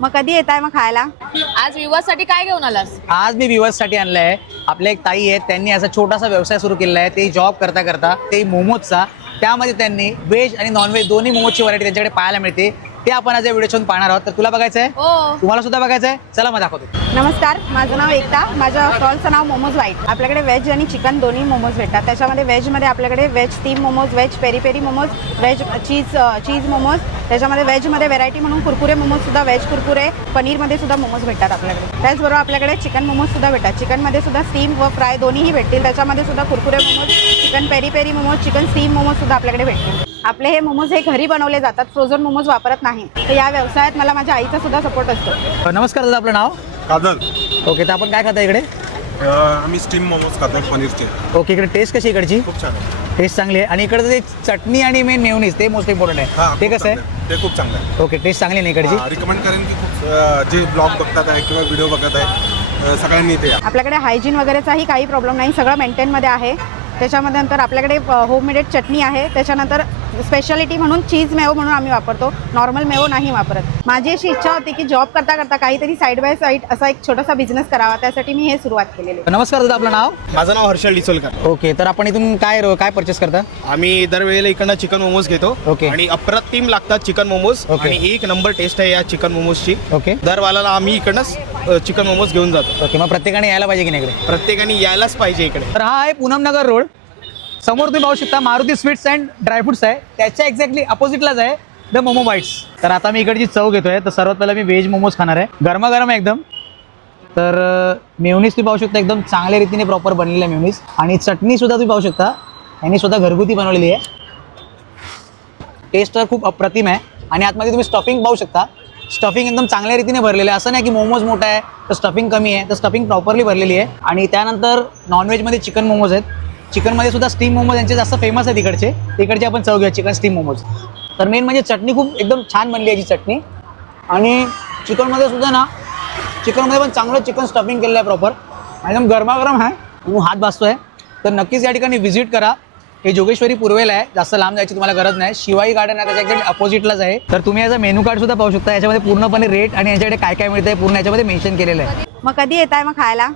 मग कधी येताय मग खायला? आज व्ह्यूअर्ससाठी काय घेऊन आलास? आज मी व्ह्यूअर्ससाठी आणलं आहे. आपले एक ताई आहेत, त्यांनी असा छोटासा व्यवसाय सुरू केला आहे. ते जॉब करता करता ते मोमोजचा, त्यामध्ये त्यांनी व्हेज आणि नॉनव्हेज दोन्ही मोमोजची व्हरायटी त्यांच्याकडे पाहायला मिळते. ते आपण आज या व्हिडिओतून पाहणार आहोत. तर तुला बघायचं आहे? हो. तुम्हाला सुद्धा बघायचं आहे? चला मग दाखवतो. नमस्कार, माझं नाव एकता. माझ्या स्टॉलचं नाव मोमोज व्हाईट. आपल्याकडे व्हेज आणि चिकन दोन्ही मोमोज भेटतात. त्याच्यामध्ये व्हेजमध्ये आपल्याकडे veg steam momos, veg peri peri momos, veg cheese momos. त्याच्यामध्ये व्हेजमध्ये व्हेरायटी म्हणून कुरकुरे मोमोज सुद्धा, व्हेज कुरकुरे, पनीरमध्ये सुद्धा मोमोज भेटतात आपल्याकडे. त्याचबरोबर आपल्याकडे चिकन मोमोज सुद्धा भेटतात. चिकनमध्ये सुद्धा स्टीम व फ्राय दोन्हीही भेटतील. त्याच्यामध्ये सुद्धा Kurkure momos, chicken peri peri momos, chicken steam momos सुद्धा आपल्याकडे भेटतील. आपले हे मोमोज हे घरी बनवले जातात, फ्रोझन मोमोज वापरत नाही. तर या व्यवसायात मला माझ्या आईचा सुद्धा सपोर्ट असतो. नमस्कार दादा, आपलं नाव? काजल. ओके, तर आपण काय खाता इकडे? आम्ही स्टीम मोमोज खातो पनीरचे. ओके, इकडे टेस्ट कशी इकडची? खूप छान आहे. टेस्ट चांगली आहे. आणि इकडचं ते चटणी आणि मेन मेयोनीज ते मोस्ट इम्पॉर्टंट आहे. ते खूप कसं आहे? चांगलं आहे. ते खूप चांगलं आहे. ओके, टेस्ट चांगली नाही इकडची? रिकमेंड करेन की खूप जे ब्लॉग बघतात आहे किंवा व्हिडिओ बघत आहे सगळ्यांनी इथे या. आपल्याकडे हायजीन वगैरेचाही काही प्रॉब्लेम नाही, सगळं मेंटेनमध्ये आहे. त्याच्यामध्ये नंतर आपल्याकडे होममेड चटणी आहे. त्याच्यानंतर स्पेशालिटी म्हणून चीज मेवो म्हणून आम्ही वापरतो, नॉर्मल मेवो नाही वापरत. माझी अशी इच्छा होती की जॉब करता करता काहीतरी साईड बाय साईड असा एक छोटासा बिझनेस करावा, त्यासाठी मी हे सुरुवात केलेली आहे. नमस्कार दादा, आपलं नाव? माझं नाव हर्षल डिसोलकर. ओके, तर आपण इथून काय परचेस करता? आम्ही दरवेळेला इकडनं चिकन मोमोज घेतो. ओके. आणि अप्रतिम लागतात चिकन मोमोज. ओके. आणि एक नंबर टेस्ट आहे या चिकन मोमोजची. ओके. दरवाला आम्ही इकडनंच चिकन मोमोज घेऊन जातो. ओके, मग प्रत्येकाने यायला पाहिजे की नाही इकडे? प्रत्येकाने यायलाच पाहिजे इकडे. तर हा आहे पूनमनगर रोड. समोर तुम्ही पाहू शकता मारुती स्वीट्स अँड ड्रायफ्रुट्स आहे. त्याच्या एक्झॅक्टली अपोजिटलाच आहे द मोमो बाईट्स. तर आता मी इकडची चव घेतोय. तर सर्वात पहिला मी व्हेज मोमोज खाणार आहे. गरमागरम आहे एकदम. तर मेयोनीज तुम्ही पाहू शकता, एकदम चांगल्या रीतीने प्रॉपर बनलेलं आहे मेयोनीज. आणि चटणी सुद्धा तुम्ही पाहू शकता, यांनी स्वतः घरगुती बनवलेली आहे. टेस्ट तर खूप अप्रतिम आहे. आणि आतमध्ये तुम्ही स्टफिंग पाहू शकता, स्टफिंग एकदम चांगल्या रीतीने भरलेलं आहे. असं नाही की मोमोज मोठा आहे तर स्टफिंग कमी आहे, तर स्टफिंग प्रॉपरली भरलेली आहे. आणि त्यानंतर नॉनव्हेजमध्ये चिकन मोमोज आहेत. चिकनमध्ये सुद्धा स्टीम मोमोज यांचे जास्त फेमस आहेत इकडचे. तिकडचे आपण चव घेऊया, चिकन स्टीम मोमोज. तर मेन म्हणजे चटणी खूप एकदम छान बनली आहे याची चटणी. आणि चिकनमध्ये सुद्धा ना, चिकनमध्ये पण चांगलं चिकन स्टफिंग केलेलं आहे प्रॉपर. एकदम गरमागरम आहे, म्हणून हात भासतोय. तर नक्कीच या ठिकाणी व्हिजिट करा. हे जोगेश्वरी पूर्वेला आहे, जास्त लांब जायची तुम्हाला गरज नाही. शिवाई गार्डन आहे त्याच्या एक्झॅक्ट अपोजिटलाच आहे. तर तुम्ही याचा मेनू कार्ड सुद्धा पाहू शकता. याच्यामध्ये पूर्णपणे रेट आणि याच्याकडे काय काय मिळतंय पूर्ण याच्यामध्ये मेन्शन केलेलं आहे. मग कधी येताय मग खायला?